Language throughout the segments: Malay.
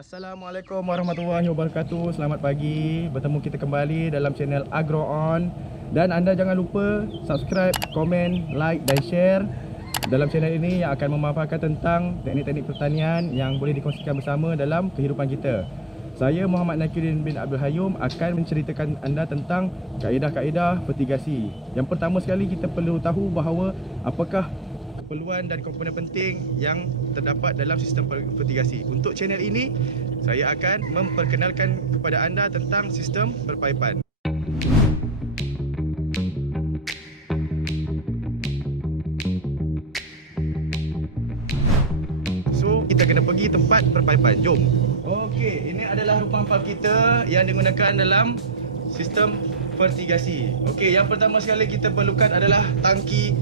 Assalamualaikum warahmatullahi wabarakatuh. Selamat pagi. Bertemu kita kembali dalam channel Agro On. Dan anda jangan lupa subscribe, komen, like dan share dalam channel ini yang akan memaparkan tentang teknik-teknik pertanian yang boleh dikongsikan bersama dalam kehidupan kita. Saya Muhammad Nakiuddin bin Abdul Hayyum akan menceritakan anda tentang kaedah-kaedah fertigasi. Yang pertama sekali kita perlu tahu bahawa apakah keperluan dan komponen penting yang terdapat dalam sistem fertigasi. Untuk channel ini, saya akan memperkenalkan kepada anda tentang sistem perpaipan. So, kita kena pergi tempat perpaipan. Jom. Okey, ini adalah ruang pump kita yang digunakan dalam sistem fertigasi. Okey, yang pertama sekali kita perlukan adalah tangki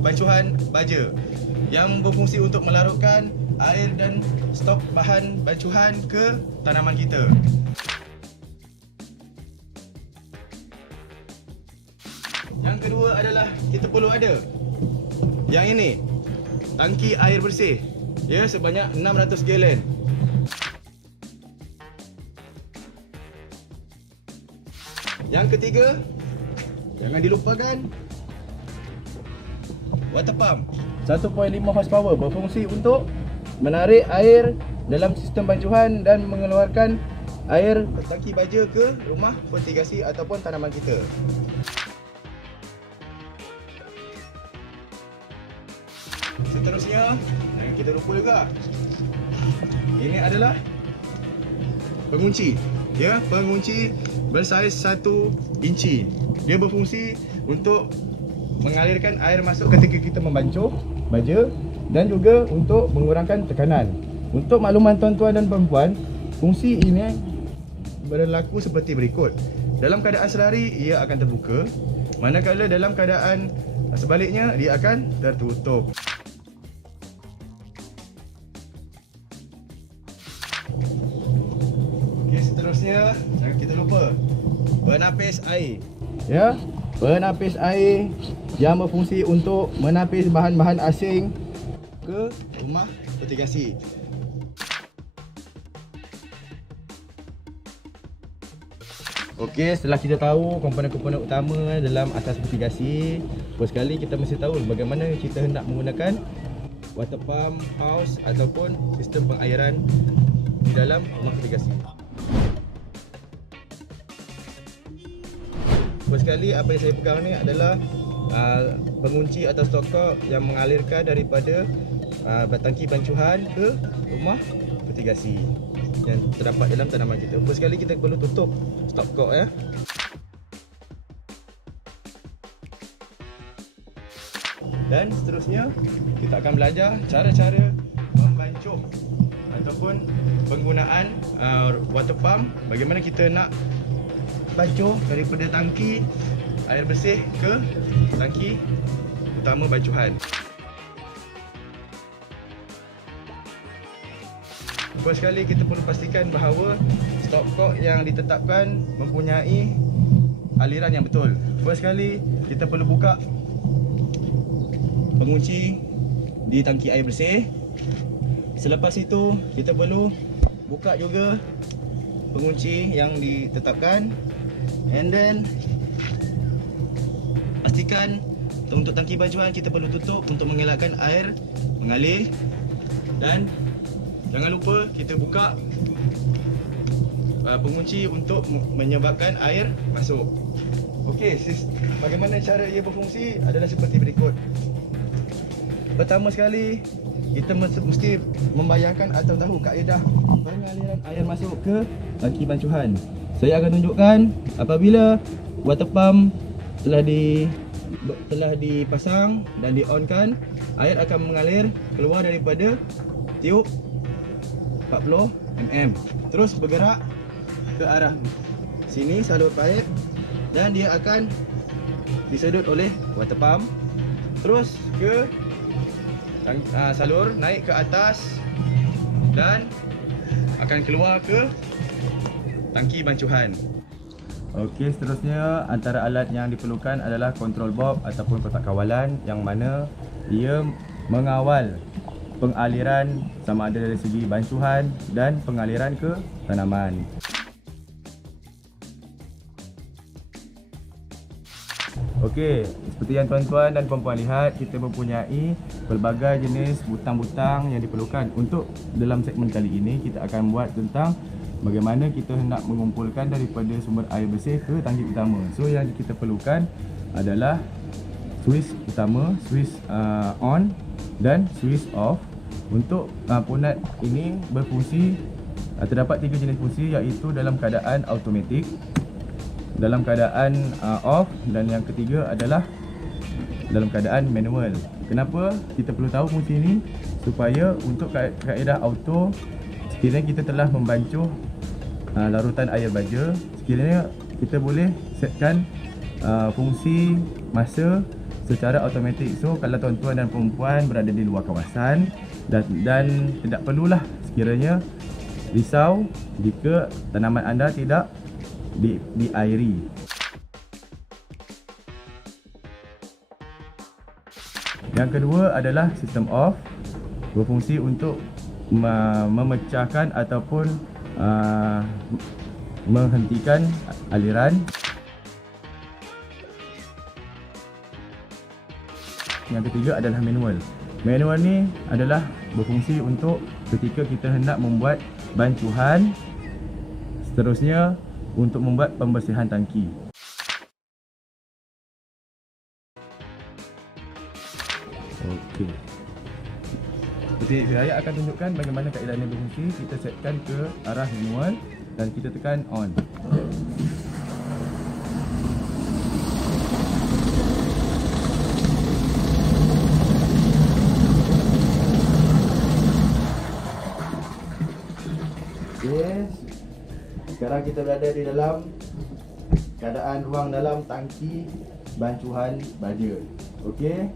bancuhan baja yang berfungsi untuk melarutkan air dan stok bahan bancuhan ke tanaman kita. Yang kedua adalah kita perlu ada yang ini, tangki air bersih, ya, sebanyak 600 galen. Yang ketiga, jangan dilupakan water pump 1.5 horsepower berfungsi untuk menarik air dalam sistem bancuhan dan mengeluarkan air tangki baja ke rumah fertigasi ataupun tanaman kita. Seterusnya, jangan kita lupa juga, ini adalah pengunci, ya, pengunci bersaiz 1 inci. Dia berfungsi untuk mengalirkan air masuk ketika kita membancuh baja dan juga untuk mengurangkan tekanan. Untuk makluman tuan-tuan dan puan-puan, fungsi ini berlaku seperti berikut. Dalam keadaan selari, ia akan terbuka, manakala dalam keadaan sebaliknya, dia akan tertutup. Okey, seterusnya jangan kita lupa penapis air. Ya, penapis air yang berfungsi untuk menapis bahan-bahan asing ke rumah fertigasi. Okey, setelah kita tahu komponen-komponen utama dalam asas fertigasi, first sekali kita mesti tahu bagaimana kita hendak menggunakan water pump, house ataupun sistem pengairan di dalam rumah fertigasi. First sekali apa yang saya pegang ni adalah pengunci atau stopcock yang mengalirkan daripada tangki bancuhan ke rumah fertigasi yang terdapat dalam tanaman kita. First sekali kita perlu tutup stopcock, ya. Dan seterusnya kita akan belajar cara-cara membancuh ataupun penggunaan water pump, bagaimana kita nak bancuh daripada tangki air bersih ke tangki utama bancuhan. First sekali kita perlu pastikan bahawa stopcock yang ditetapkan mempunyai aliran yang betul. First sekali kita perlu buka pengunci di tangki air bersih. Selepas itu kita perlu buka juga pengunci yang ditetapkan, and then pastikan untuk tangki bancuhan kita perlu tutup untuk mengelakkan air mengalir, dan jangan lupa kita buka pengunci untuk menyebabkan air masuk. Okey, bagaimana cara ia berfungsi adalah seperti berikut. Pertama sekali kita mesti membayangkan atau tahu kaedah pengaliran air masuk ke tangki bancuhan. Saya akan tunjukkan apabila water pump telah dipasang dan di-on-kan, air akan mengalir keluar daripada tiub 40 mm, terus bergerak ke arah sini salur paip, dan dia akan disedut oleh water pump terus ke salur naik ke atas dan akan keluar ke tangki bancuhan. Okey, seterusnya antara alat yang diperlukan adalah control bob ataupun kotak kawalan, yang mana ia mengawal pengaliran sama ada dari segi bancuhan dan pengaliran ke tanaman. Okey, seperti yang tuan-tuan dan puan-puan lihat, kita mempunyai pelbagai jenis butang-butang yang diperlukan. Untuk dalam segmen kali ini, kita akan buat tentang bagaimana kita hendak mengumpulkan daripada sumber air bersih ke tangki utama. So yang kita perlukan adalah switch utama, switch on dan switch off. Untuk ponat ini berfungsi, terdapat 3 jenis fungsi, iaitu dalam keadaan automatik, dalam keadaan off, dan yang ketiga adalah dalam keadaan manual. Kenapa kita perlu tahu fungsi ini? Supaya untuk kaedah auto, sekiranya kita telah membancuh larutan air baja, sekiranya kita boleh setkan fungsi masa secara automatik. So kalau tuan-tuan dan perempuan berada di luar kawasan dan tidak perlulah sekiranya risau jika tanaman anda tidak diairi. Yang kedua adalah sistem off, berfungsi untuk memecahkan ataupun menghentikan aliran. Yang ketiga adalah manual. Manual ni adalah berfungsi untuk ketika kita hendak membuat bancuhan, seterusnya untuk membuat pembersihan tangki. Okey. Jadi saya akan tunjukkan bagaimana kaedah ini berfungsi. Kita setkan ke arah manual dan kita tekan on. Yes. Sekarang kita berada di dalam keadaan ruang dalam tangki bancuhan baja. Okey.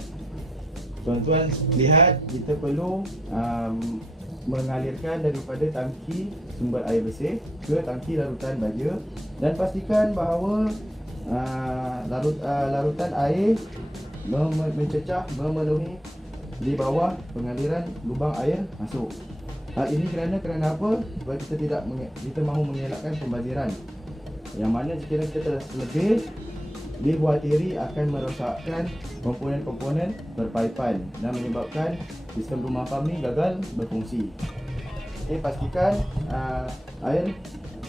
Tuan-tuan lihat, kita perlu mengalirkan daripada tangki sumber air bersih ke tangki larutan baja, dan pastikan bahawa larutan air mencecah memenuhi di bawah pengaliran lubang air masuk. Hal ini kerana apa? Sebab kita mahu mengelakkan pembaziran, yang mana jika kita telah lebih, dikhuatiri akan merosakkan komponen-komponen berpaipan dan menyebabkan sistem rumah pam ni gagal berfungsi. Okey, pastikan air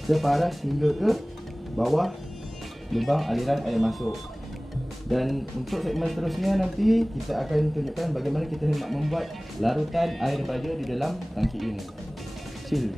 separas hingga ke bawah lubang aliran air masuk. Dan untuk segmen seterusnya nanti kita akan tunjukkan bagaimana kita nak membuat larutan air baja di dalam tangki ini. Chill.